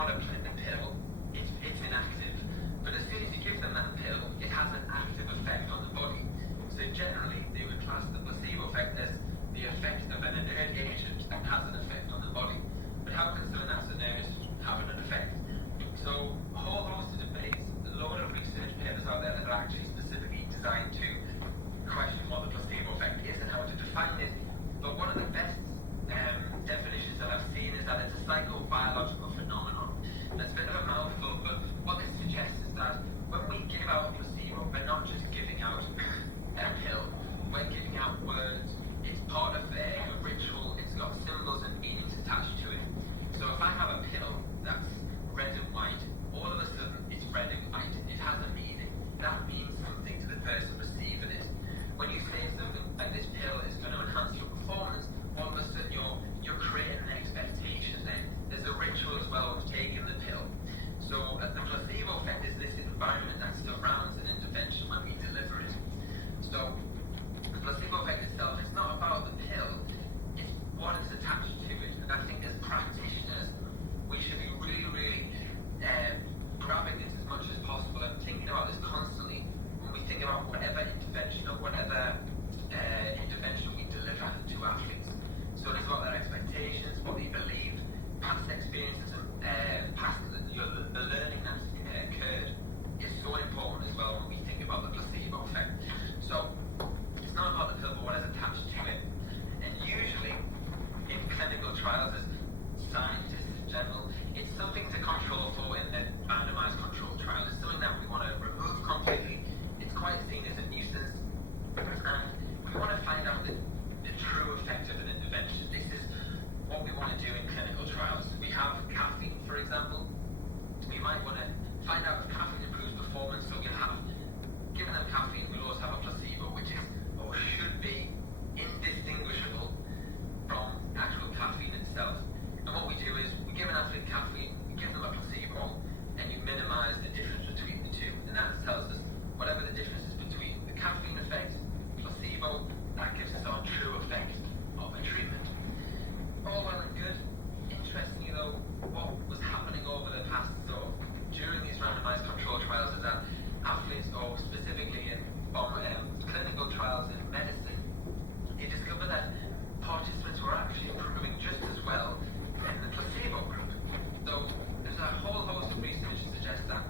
someone a pill, it's inactive. But as soon as you give them that pill, it has an active effect on the body. So generally, they would class the placebo effect as the effect of an inert agent that has an effect on the body. But how can something that's inert have an effect? So a whole host of debates, a load of research papers out there that are actually specifically designed to question what the placebo effect is and how to define it. But one of the best definitions that I've seen is that it's a psychobiological phenomenon. That's a bit of a mouthful, but what this suggests is that when we give out a placebo, we're not just giving out a pill, we're giving out words. It's part of a ritual, it's got symbols and meanings attached to it. So if I have a pill that's red and white, all of a sudden it's red and white. It has a meaning. That means something to the person receiving it. When you say something like this pill is going to enhance your performance, all of a sudden you're creating an expectation then. There's a ritual as well of taking the pill. So the placebo effect is this environment that surrounds an intervention when we deliver it. So the placebo effect itself, it's not about the pill, it's what is attached to it. And I think as practitioners, we should be really grabbing this as much as possible and thinking about this constantly when we think about whatever intervention or whatever intervention we deliver to athletes. So it's about their expectations, what they believe, past experiences, and the learning that's occurred is so important as well when we think about the placebo effect. So it's not about the pill, but what is attached to it. And usually in clinical trials, as scientists in general, it's something to control for in the randomized control trial. It's something that we want to remove completely. It's quite seen as a nuisance, and we want to find out the true effect of an intervention. This is what we want to do in clinical trials. We have caffeine, for example. We might want to find out if caffeine improves performance, so we'll have, given them caffeine, we'll also have a placebo, which is, or should be, indistinguishable from actual caffeine itself. And what we do is, we give an athlete caffeine, we give them a placebo, and you minimize the difference between the two. And that tells us whatever the difference is between the caffeine effect, placebo, that gives us our true effect of a treatment. All well and good. Interestingly though, what was happening over the past, so during these randomized control trials, is that athletes, or specifically in clinical trials in medicine, you discover that participants were actually improving just as well in the placebo group. So there's a whole host of research to suggest that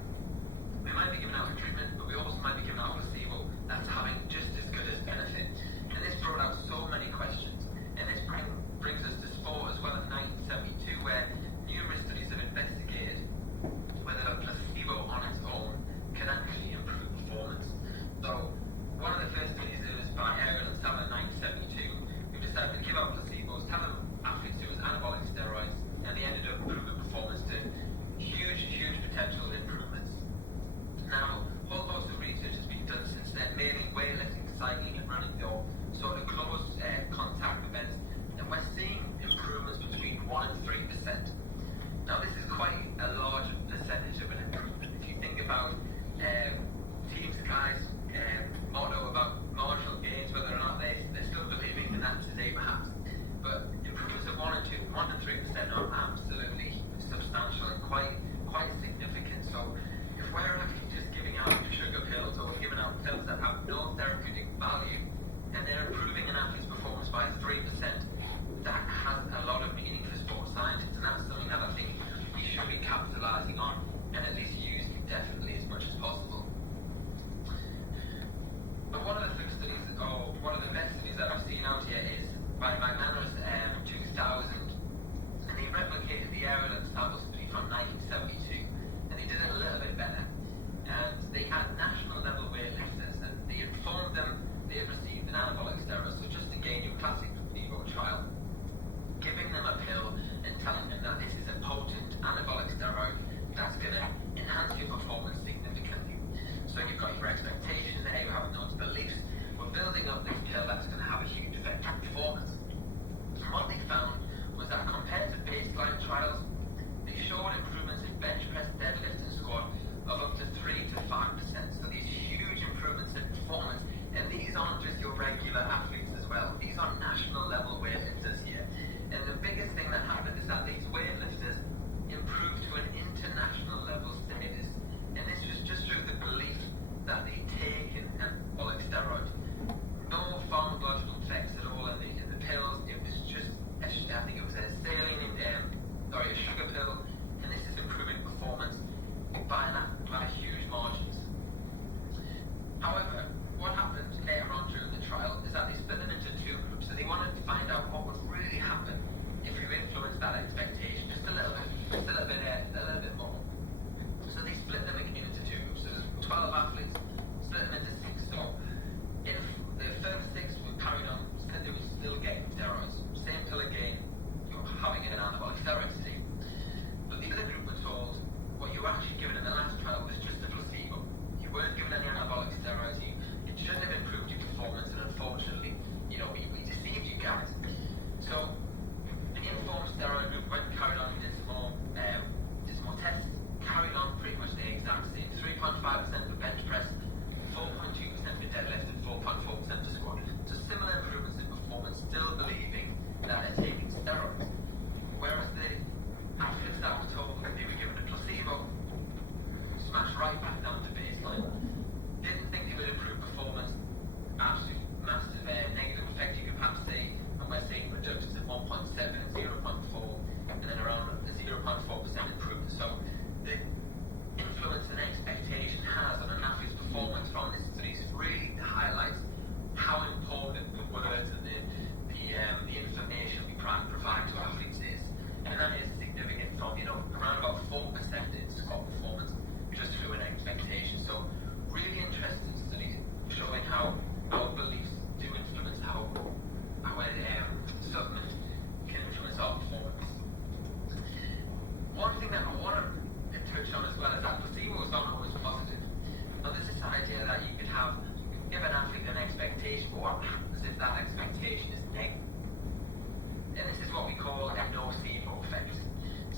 we might be giving out a treatment, but we also might be giving out a placebo that's having just as good as benefit. And this brought out so many questions. And this brings us to sport as well in 1972, where numerous studies have investigated whether a placebo on its own can actually improve performance. So one of the first studies was by Aaron and Sam in 1972, who decided to give out placebos, tell them athletes it was anabolic steroids, and they ended up improving performance to huge potential improvements. Now, a whole host of research has been done since then, mainly weightlifting, cycling, and running, or sort of close contact events, and we're seeing improvements between 1% and 3%. Now, this is quite a large percentage of an improvement. If you think about Team Sky's motto about marginal gains, whether or not they're still believing in that today, perhaps, but improvements of 1% and 3% are absolutely substantial and quite significant. So if we're actually just giving out sugar pills or giving out pills that have no therapeutic value, and they're improving an athlete's performance by 3%, that has a lot of meaning for sports scientists, and that's something that I think we should be capitalizing on, and at least use definitely as much as possible. But one of the first studies, or one of the best studies that I've seen out here, is by Maximising 2000, and they replicated the aerodynamic sample study from 1972, and they did it a little bit better. And they had national level weightlifters, and they informed them they had received an anabolic steroid that expectation just a little bit more. So they split them again into two groups. So there's 12 athletes, split them into 6. So if the first 6 were carried on, said they were still getting steroids, same pill again, you're having an anabolic steroid study. But the other group were told what you were actually given in the last trial was just a placebo. You weren't given any anabolic steroids. It shouldn't have improved your performance, and unfortunately, we deceived you guys. So the informed steroid group went and carried on and did some more tests, carried on pretty much the exact same. 3.5% for bench press, 4.2% for deadlift, and 4.4% for squat. So similar improvements in performance, still believing that they're taking steroids. Whereas the athletes that were told that they were given a placebo smashed right back down to baseline. Didn't think they would improve performance. Absolute massive negative effect, you could perhaps say, and we're seeing reductions of 1.7, 0.4, and then around a 0.4% improvement. So the influence and expectation has on an athlete's performance from this study really highlights how important the words and the information we provide to athletes is. And that is significant from, around about 4% in squat performance just through an expectation. So really interesting study showing how our beliefs do influence how our supplement can influence our performance. One thing that I want to touch on as well is that placebo is not always positive. Now there's this idea that you could give an athlete an expectation, but what happens if that expectation is negative? And this is what we call a nocebo effect.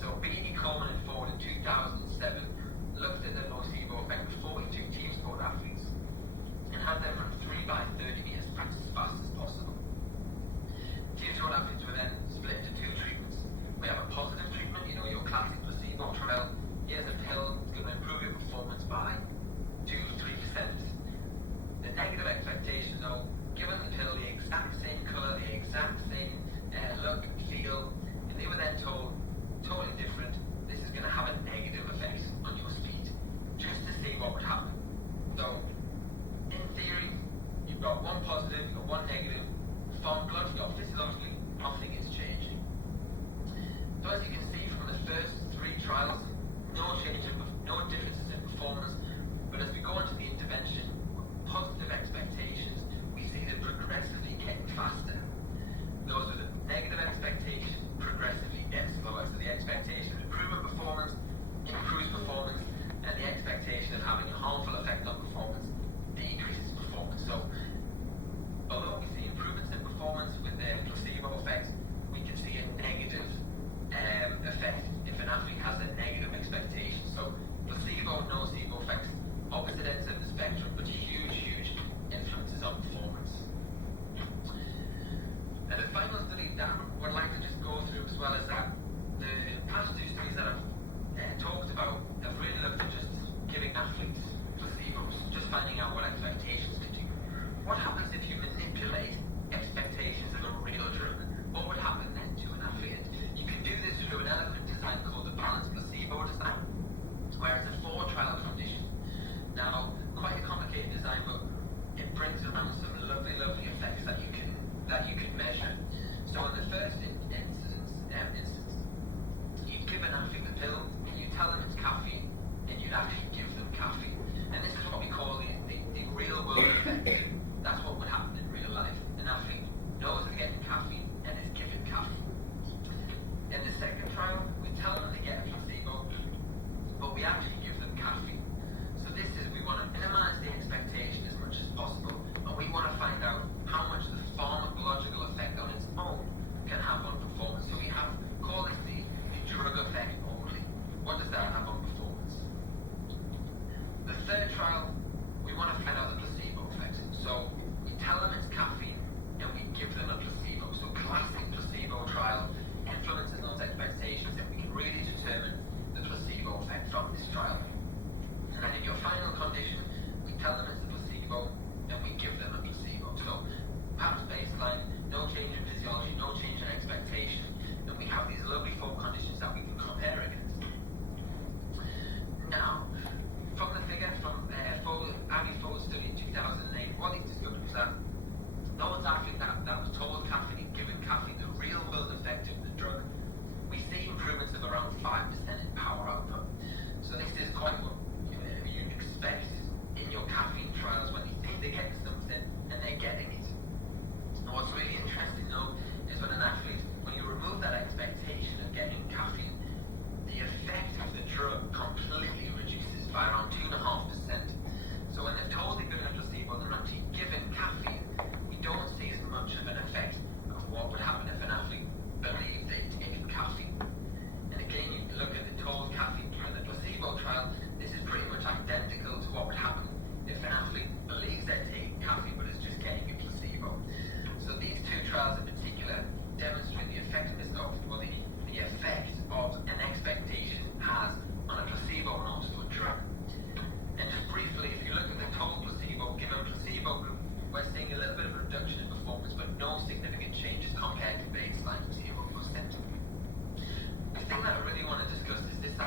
So B.D. Coleman and Ford in 2007 looked at the nocebo effect with 42 team sport athletes and had them run 3 by 30 meters as fast as possible. Team sport athletes were then split into 2 treatments. We have a positive treatment, your classic placebo trial. Here's a pill, it's going to improve your performance by 2-3%. The negative expectation, though, given the pill the exact same colour, the exact same look, feel,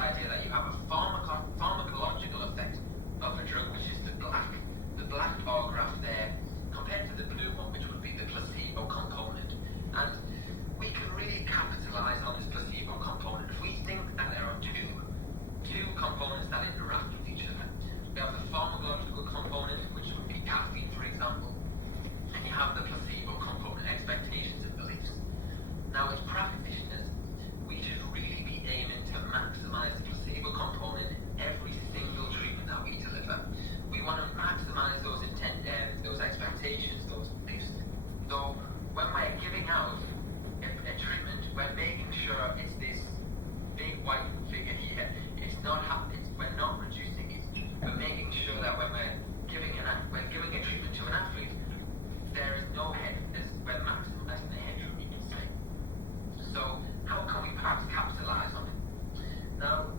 idea that you have a pharmacological effect of a drug, which is the black bar graph there, compared to the blue one, which would be the placebo component. And we can really capitalize on this placebo component if we think that there are two components that interact with each other. We have the pharmacological component, which would be caffeine, for example, and you have the placebo component, expectations and beliefs. Now, as practitioners, we should really be aiming to maximize the placebo component in every single treatment that we deliver. We want to maximize those expectations, those beliefs. So when we're giving out a treatment, we're making sure it's this big white figure here. We're not reducing it. We're making sure that when we're giving a treatment to an athlete, there is no head. We're maximizing the headroom, you can say. So how can we perhaps capitalize on it? Now,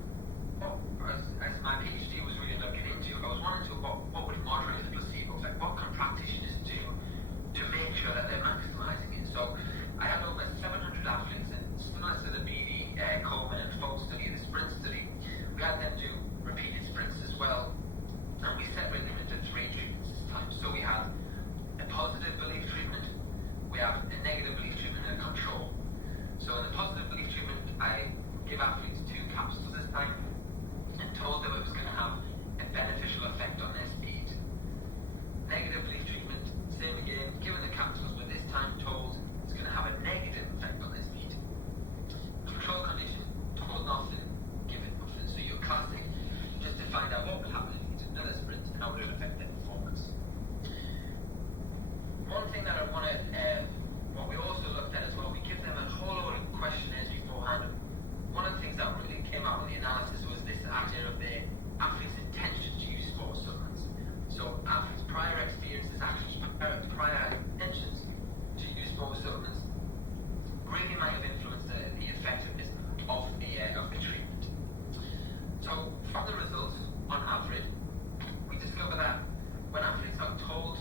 as my PhD was really looking into, I was wondering what would moderate the placebo effect? What can practitioners do to make sure that they're maximizing it? So I had over 700 athletes, and similar to the BD Coleman and Folk study, the sprint study, we had them do repeated sprints as well, and we separated them into 3 treatments this time. So we had a positive belief treatment, we have a negative belief treatment, and a control. So in the positive belief treatment, I give athletes 2 capsules this time and told them it was going to have a beneficial effect on their speed. Negative belief treatment, same again, given the capsules, but this time told it's going to have a negative effect on their speed. Control condition, told nothing, given nothing. So your classic, just to find out what will happen if you do another sprint and how it will affect their performance. One thing that I wanted, what we also looked at as well, we give them a whole lot of questionnaires beforehand. One of the things that really came out in the analysis was this idea of the athlete's intention to use sports supplements. So athletes' prior experiences, athletes' prior intentions to use sports supplements really might have influenced the effectiveness of the treatment. So from the results, on average, we discover that when athletes are told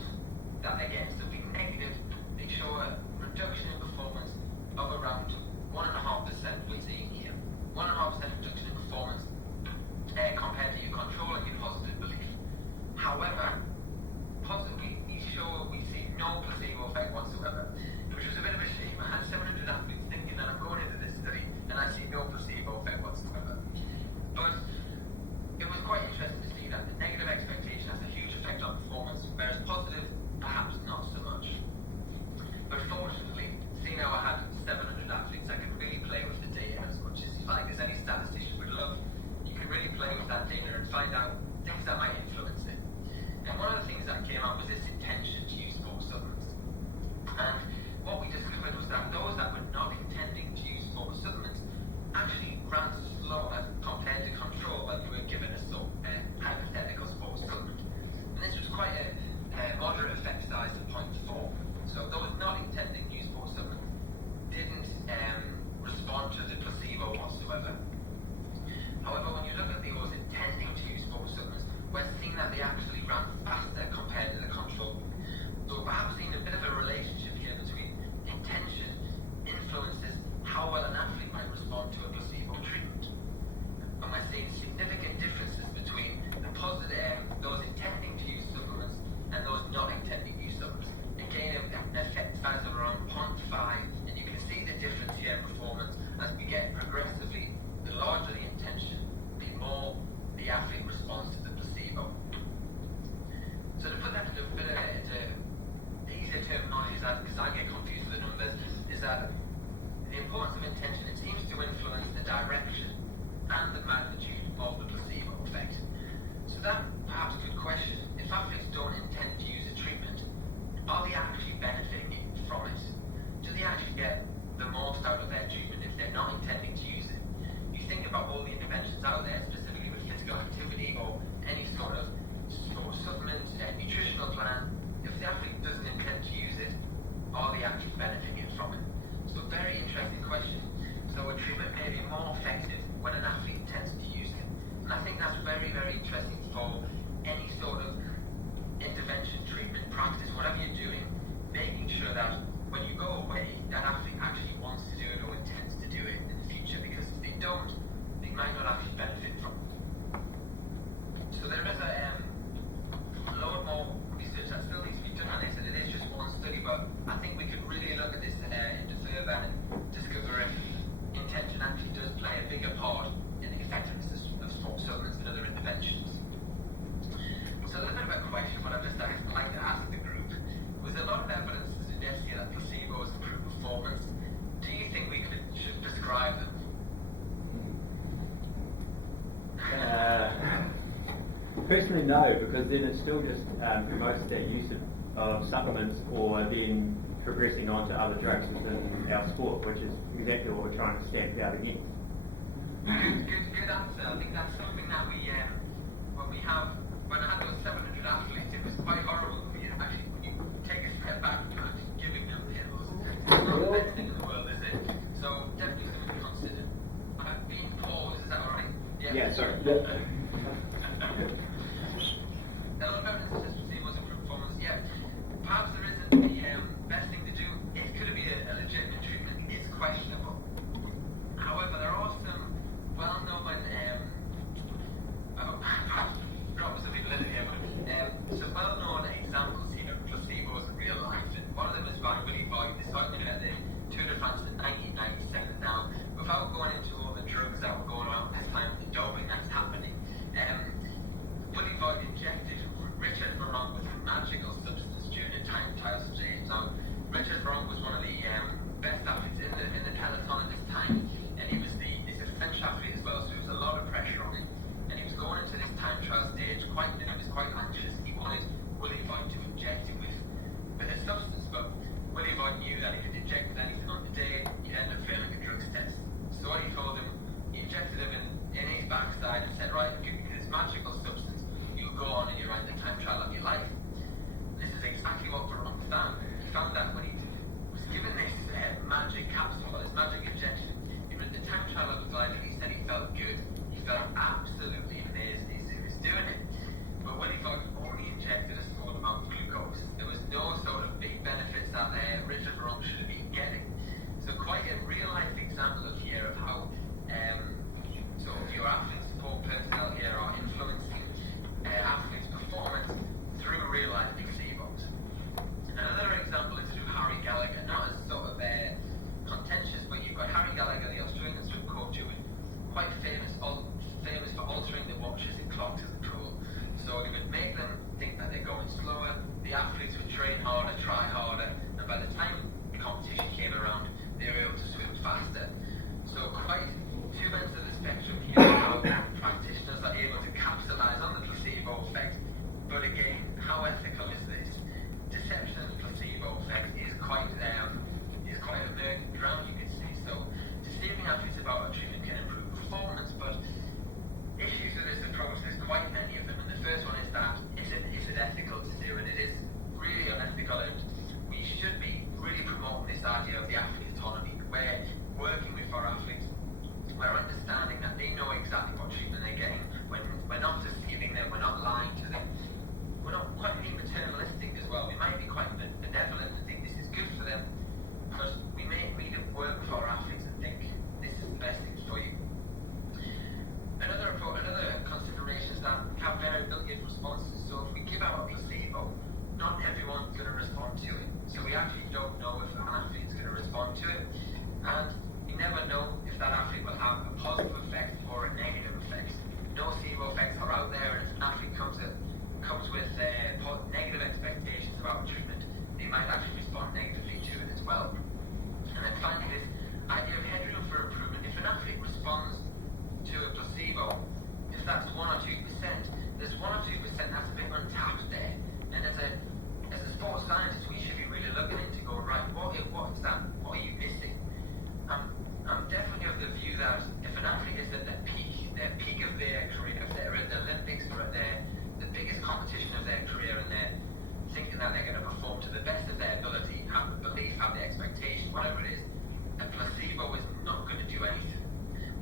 that again, so being negative, they show a reduction in performance of around 1.5%, we're seeing here. 1.5% reduction in performance compared to your control and your positive belief. However, we see no placebo effect whatsoever, which was a bit of a shame. I had 700 athletes thinking that I'm going into this study and I see no placebo effect whatsoever. But it was quite interesting to see that the negative expectation has a huge effect on performance, whereas positive, perhaps not so much. But fortunately, seeing how I had 700 athletes, I could really play with the data as much as as any statistician would love. You can really play with that data and find out things that might influence it. And one of the things that came out was this intention to use sports supplements. And what we discovered was that those that were not intending to use sports supplements actually ran slower compared to control when they were given a hypothetical sports supplement. And this was quite a moderate effect size of 0.4. So those not intending to use sports supplements didn't respond to the placebo whatsoever. However, when you look at those intending to use sports supplements, we're seeing that they actually ran faster compared to the control. So perhaps seeing a bit of a relationship here between intention influences how well an athlete might respond to a placebo treatment. And we're seeing significant differences between the positive, those intending to use supplements and those not intending to use supplements. Again, an effect size of around 0.5, and you can see the difference here in performance as we get progressively, the larger the intention, the more the athlete responds to the placebo. So to put that into a bit easier terminology, because I get confused with the numbers, is that the importance of intention, it seems to influence the direction and the magnitude of the placebo effect. So that perhaps could question, if athletes don't intend to use a treatment, are they actually benefiting from it? Do they actually get the most out of their treatment if they're not intending to use it? You think about all the interventions out there, specifically with physical activity or any sort of supplement, nutritional plan. If the athlete doesn't intend to use it, are they actually benefiting from it? So very interesting question. So a treatment may be more effective when an athlete intends to use it. And I think that's very, very interesting for any sort of intervention, treatment, practice, whatever you're doing, making sure that when you go away, that athlete actually wants to do it or intends to do it in the future, because if they don't, they might not actually benefit Personally, no, because then it still just promotes that use of supplements or then progressing on to other drugs within our sport, which is exactly what we're trying to stamp out against. Good answer. I think that's something that when I had those 700 athletes, it was quite horrible for you. Actually, when you take a step back from actually giving them pills, it's not the best thing in the world, is it? So definitely something to consider. Being paused, is that alright? Yeah, sorry. Evidence suggests placebos improve performance. Yeah, perhaps there isn't the best thing to do. It could be a legitimate treatment. It's questionable. However, there are some well-known some well-known examples here of placebos in real life. And one of them is by Willie Boyd. This started at the Tour de France in 1997. Now, without going into all the drugs that were going on at this time, the doping that's happening, Willie Boyd injected Richard Morong with a magical substance during a time trial stage. Now, Richard Morong was one of the best athletes in the peloton at this time, and he's a French athlete as well, so there was a lot of pressure on him. And he was going into this time trial stage quite nervous, quite anxious. He wanted Willie Boyd to inject him with a substance, but Willie Boyd knew that if he injected anything on the day, he'd end up failing a drugs test. So what he told him, he injected him in his backside and said, right, I'm giving you this magical substance, you go on and you write the time trial of your life. This is exactly what Varane found. He found that when he was given this magic capsule, this magic injection, he wrote the time trial of his life, and he said he felt good. He felt absolutely amazing as he was doing it. But Willie Boyd only injected a small amount of glucose. There was no sort of big benefits that Richard Varane should have been getting. So quite a real-life example of here of how sort of your athletes, support personnel here are influencing athletes' performance through real-life placebos. Another example is through Harry Gallagher, not as sort of contentious, but you've got Harry Gallagher, the Australian swim coach, who was quite famous for altering the watches and clocks in the pool. So he would make them think that they're going slower, the athletes would train harder, try harder, and by the time the competition came around, they were able to swim faster. So quite two ends of the spectrum here, how practitioners are able to capitalize on the placebo effect. But again, how ethical is this? Deception and the placebo effect is quite a murky ground, you could say. So deceiving athletes about a treatment can improve performance, but issues with this approach, there's quite many of them. And the first one is that is it ethical to do? And it is really unethical, and we should be really promoting this idea of the athlete autonomy. We're working with our athletes, we're understanding that they know exactly what treatment they're getting. We're not deceiving them, we're not lying to them. We're not quite being maternalistic as well. We might be quite benevolent and think this is good for them, but we can work with our athletes and think this is the best thing for you. Another consideration is that we have variability of responses. So if we give out a placebo, not everyone's going to respond to it. So we actually don't know if an athlete is going to respond to it, and you never know if that athlete will have a positive effect or a negative effect. Nocebo effects are out there, and if an athlete comes with negative expectations about treatment, they might actually respond negatively to it as well. And then finally, this idea of headroom for improvement. If an athlete responds to a placebo, if that's 1 or 2%, there's 1 or 2% that's a bit untapped there. And as a sports scientist, we should be really looking into going, right, what's that? What are you missing? I'm definitely of the view that if an athlete is at their peak of their career, if they're at the Olympics or at the biggest competition of their career, and they're thinking that they're going to perform to the best of their ability, have the belief, have the expectation, whatever it is, a placebo is not going to do anything.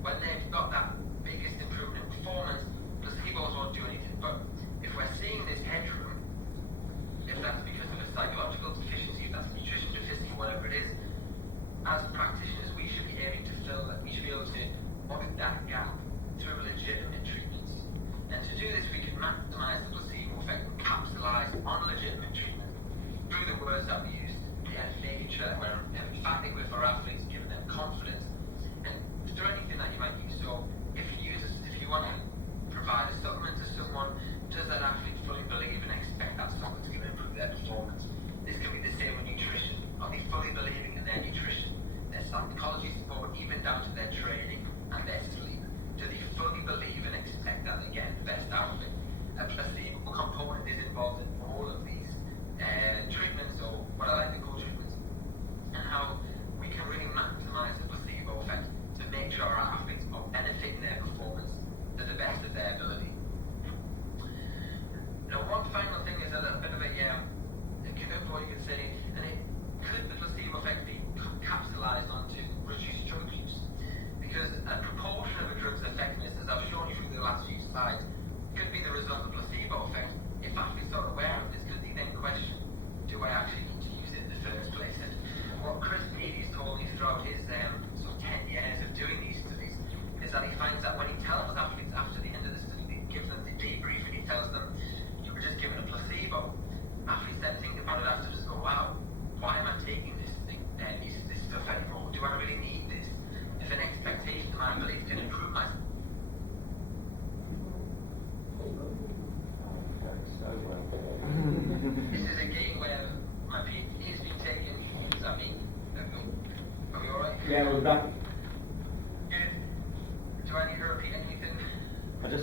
When they've got that biggest improvement in performance, placebos won't do anything. But if we're seeing this headroom, if that's because of a psychological deficiency, if that's a nutrition deficiency, whatever it is, as practitioners, we should be aiming to fill that. We should be able to plug that gap through legitimate treatments. And to do this, we can maximize the placebo effect and capitalize on legitimate treatment through the words that we use, making sure that we're emphatic with our athletes, giving them confidence, and through anything that you might use. So if you want to provide a supplement to someone, does that athlete fully believe and expect that supplement's going to improve their performance? This can be the same with nutrition. Are they fully believing in their nutrition, their psychology support, even down to their training and their sleep? Do they fully believe and expect that they're getting the best out of it? A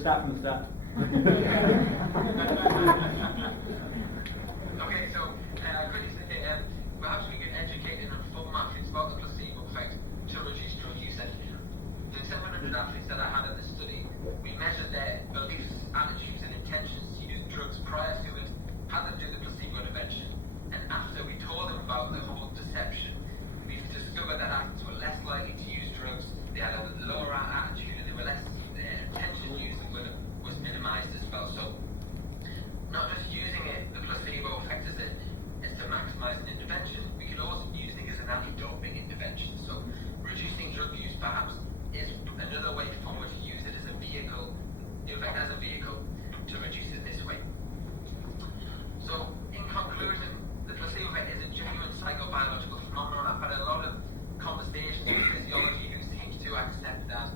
supplements that. Okay, so quickly say, perhaps we can educate and inform athletes about the placebo effect to reduce drug use. And the 700 athletes that I had in the study, we measured their beliefs, attitudes, and intentions to use drugs prior to it, had them do the placebo intervention, and after we told them about the whole deception, we've discovered that athletes were less likely to use drugs, they had a lower attitude, and they were less attention use was minimized as well. So not just using it, the placebo effect is to maximize an intervention, we could also be using it as an anti-doping intervention. So reducing drug use perhaps is another way forward to use it as a vehicle, in fact as a vehicle to reduce it this way. So in conclusion, the placebo effect is a genuine psychobiological phenomenon. I've had a lot of conversations with physiology who seems to accept that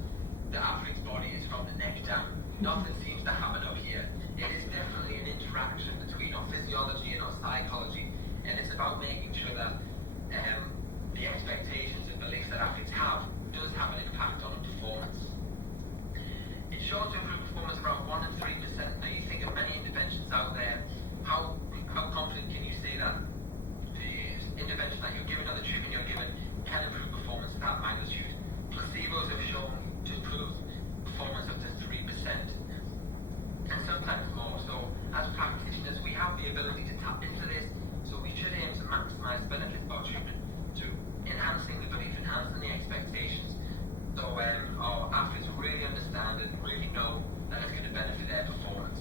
the athlete's body is from the neck down. Nothing seems to happen up here. It is definitely an interaction between our physiology and our psychology, and it's about making sure that the expectations and beliefs that athletes have does have an impact on performance. It's shown to improve performance around 1 and 3%. Now you think of many interventions out there, how confident can you say that the intervention that you're given or the treatment you're given can improve performance at that magnitude? Placebos have shown to improve performance up to 3%, and sometimes more. So as practitioners, we have the ability to tap into this, so we should aim to maximize the benefits of our treatment, to enhancing the belief, enhancing the expectations, so our athletes really understand and really know that it's going to benefit their performance.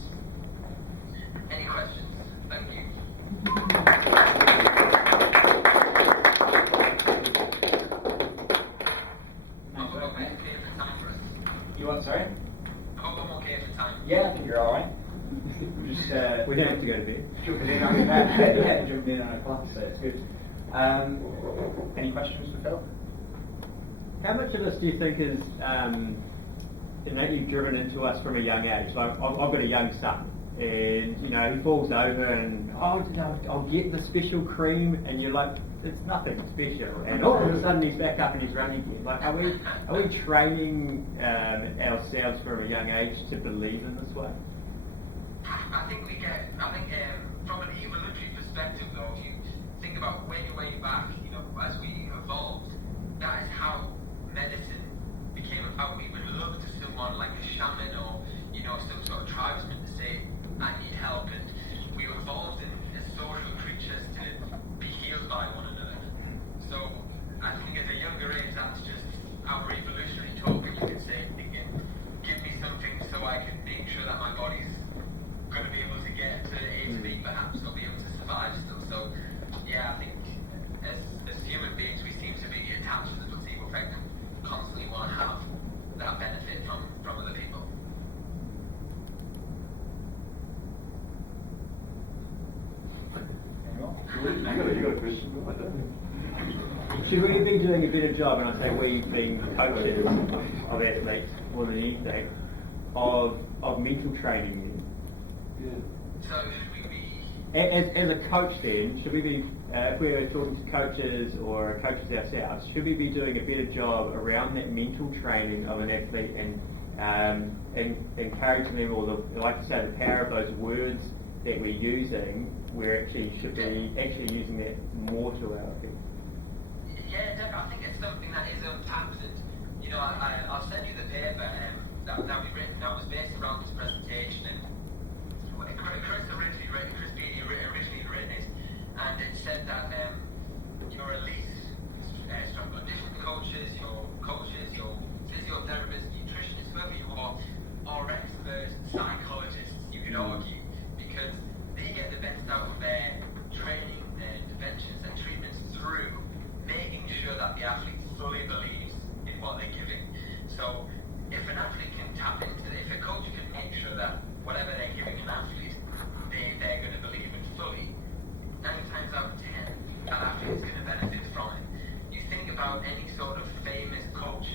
Any questions? Thank you. You what, sorry? I hope I'm okay for time. Yeah, I think you're alright. Just We don't have to go to bed. jumping in on jumping in on a class, so it's good. Any questions for Phil? How much of this do you think is innately driven into us from a young age? Like I've got a young son, and he falls over, and I'll get the special cream, and you're like, it's nothing special, and all of a sudden he's back up and he's running again. Like, are we training ourselves from a young age to believe in this way? I think from an evolutionary perspective, though, if you think about way back, as we evolved, that is how medicine became about. We would look to someone like a shaman or some sort of tribesman to say, I need help, and we evolved as social creatures to be healed by one another. So I think at a younger age, that's just our evolutionary talk, and you could say, thinking, give me something so I can make sure that my body's going to be able to get to A to B, perhaps, or be able to survive still. So yeah, I think as human beings, we seem to be attached to the placebo effect and constantly want to have that benefit from other people. You got a question? I don't. Should we be doing a better job, and I say we being coaches of athletes more than anything, of mental training? Yeah. So should we be... As a coach then, should we be, if we're talking to coaches or coaches ourselves, should we be doing a better job around that mental training of an athlete and encouraging them, or like to say, the power of those words that we're using, we actually should be using that more to our effect? Yeah, definitely. I think it's something that is untapped, and I'll send you the paper that we written. That was based around this presentation, and Chris Beatty originally written it, and it said that your elite strength conditioning coaches, your physiotherapists, nutritionists, whoever you are experts, psychologists, you could argue, because they get the best out of their training, their interventions and treatments through making sure that the athlete fully believes in what they're giving. So if an athlete can tap into it, if a coach can make sure that whatever they're giving an athlete, they're going to believe in fully, 9 times out of 10, that athlete is going to benefit from it. You think about any sort of famous coach,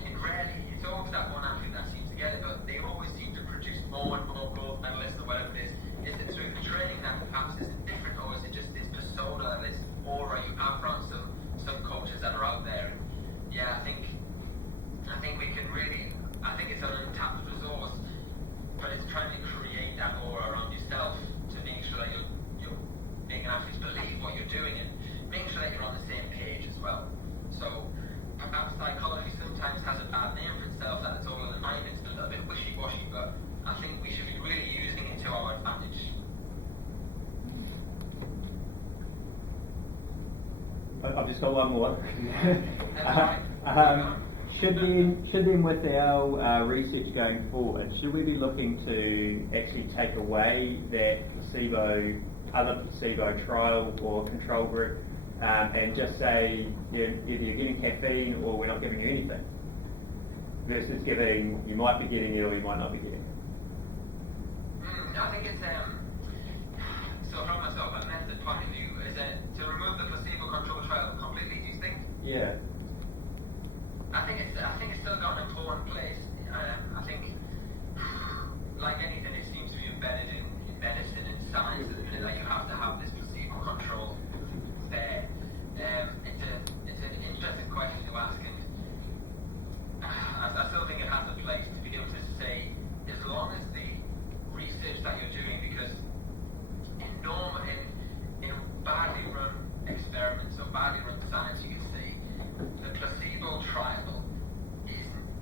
it's always that one athlete that seems to get it, but they always seem to produce more and more gold medalists or whatever it is. Is it through the training that perhaps isn't different, or is it just this persona, this aura you have around some coaches that are out there? And yeah, I think we can really I think it's an untapped resource, but it's trying to create that aura around yourself to make sure that you're making athletes believe what you're doing and making sure that you're on the same page as well. So perhaps psychology sometimes has a bad name for itself, that it's all in the mind, it's a little bit wishy-washy, but I think we should be really using it to our advantage. I've just got one more. That's right. Should then with our research going forward, should we be looking to actually take away that other placebo trial or control group, and just say either you're getting caffeine or we're not giving you anything, versus you might be getting it or you might not be getting it? I think it's so from a method point of view, is it to remove the placebo control trial completely? Do you think? Yeah. I think it's still got an important place. I think, like anything, it seems to be embedded in medicine and science that you have to have this placebo control there. It's an interesting question to ask, and I still think it has a place to be able to say, as long as the research that you're doing, because in badly run experiments or badly run science, you can see the placebo trial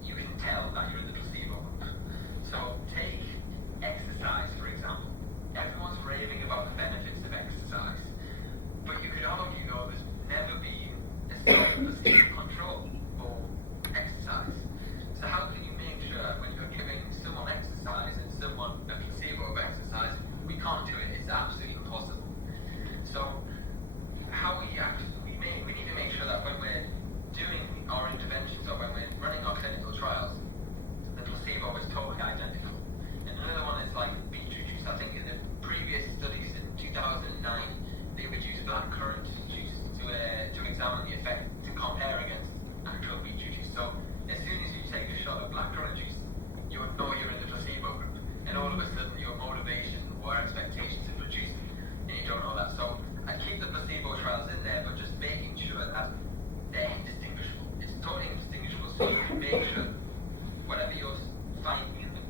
you can tell that you're in the placebo group. So take exercise, for example. Everyone's raving about the benefits of exercise, but you could argue, though, there's never been a solid placebo control for exercise. So how can you make sure when you're giving someone exercise and someone a placebo of exercise, we can't do it? It's absolutely impossible. So how we need to make sure that when we're doing our interventions or when we're running our clinical trials, the placebo is totally identical. And another one is like beetroot juice. I think in the previous studies in 2009, they would use blackcurrant juice to examine the effect, to compare against actual beetroot juice. So as soon as you take a shot of blackcurrant juice, you would know you're in the placebo group, and all of a sudden your motivation or expectations are reduced, and you don't know that. So I keep the placebo trials in there, but just making sure that they're indistinguishable. It's totally indistinguishable, so you can make sure whatever you're finding in the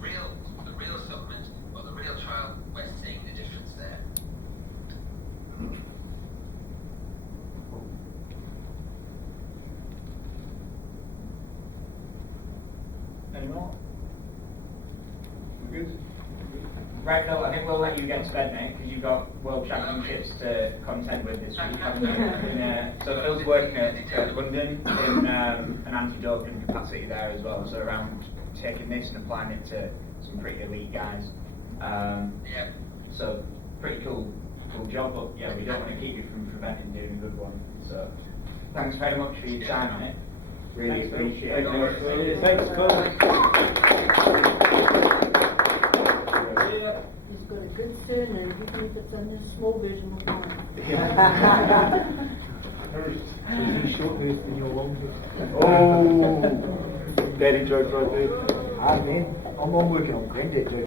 real supplement or the real trial, we're seeing the difference there. Any more? We good? Right, Phil, I think we'll let you get to bed, mate, because you've got World Championships to contend with this week, haven't you? So Phil's working at London in an anti-doping capacity there as well, so around taking this and applying it to some pretty elite guys. Yeah. So pretty cool job, but yeah, we don't want to keep you from preventing doing a good one. So thanks very much for your time, mate. Really appreciate it. Thanks, Phil. He's got a good surname, even if it's in a small version of mine. Hurst. He's short hair than your long hair. Oh, daddy joke right there. Ah, man, I'm working on granddad jokes.